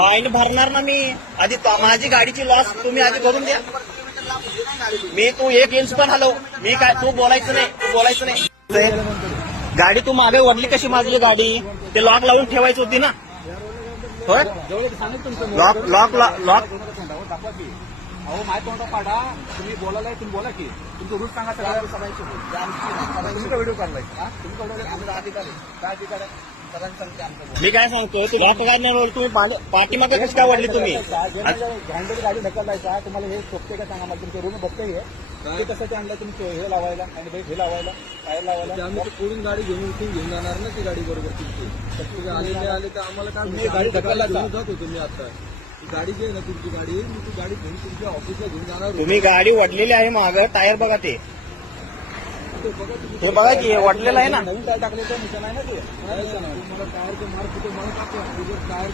Fine भरणार ना मी आधी. माझी गाडीची लॉस तुम्ही आधी भरून द्या. मी तू एक इंच पण हलव. मी काय तू बोलायचं नाही. गाडी तू मागे वडली कशी माझी गाडी? ते लॉक लावून ठेवायची होती ना. होय लॉक अहो माय तोंड पाडा. तुम्ही बोलायला तुम्ही बोला की तुमचं रूट सांगा. तुम्ही का व्हिडिओ काढलाय? तुम्ही अधिकारी काय अधिकार आहे? मी काय सांगतो तू लॉक काय नाही. तुम्ही पाठीमागे कशी काय वडली तुम्ही? घांडोरी गाडी ढकलायचा तुम्हाला हे सोपते का सांगा मला. तुमच्या रूम बघताय हे कसं आणलं तुम्ही हे लावायला आणि हे लावायला टायर लावायला. आम्ही पुढून गाडी घेऊन जाणार ना ती गाडी बरोबर तुमची. आले तर आम्हाला काय गाडी ढकलला जात होतो तुम्ही. आता गाडी जी आहे ना तुमची गाडी मी ती गाडी घेऊन तुमच्या ऑफिसला घेऊन जाणार. तुम्ही गाडी वडलेली आहे मागं. टायर बघा ते बघा की वडलेलं आहे ना. नवीन टायर टाकले तर निशाण आहे ना ते. तुम्हाला टायरचे मार्क मला टाकतो टायर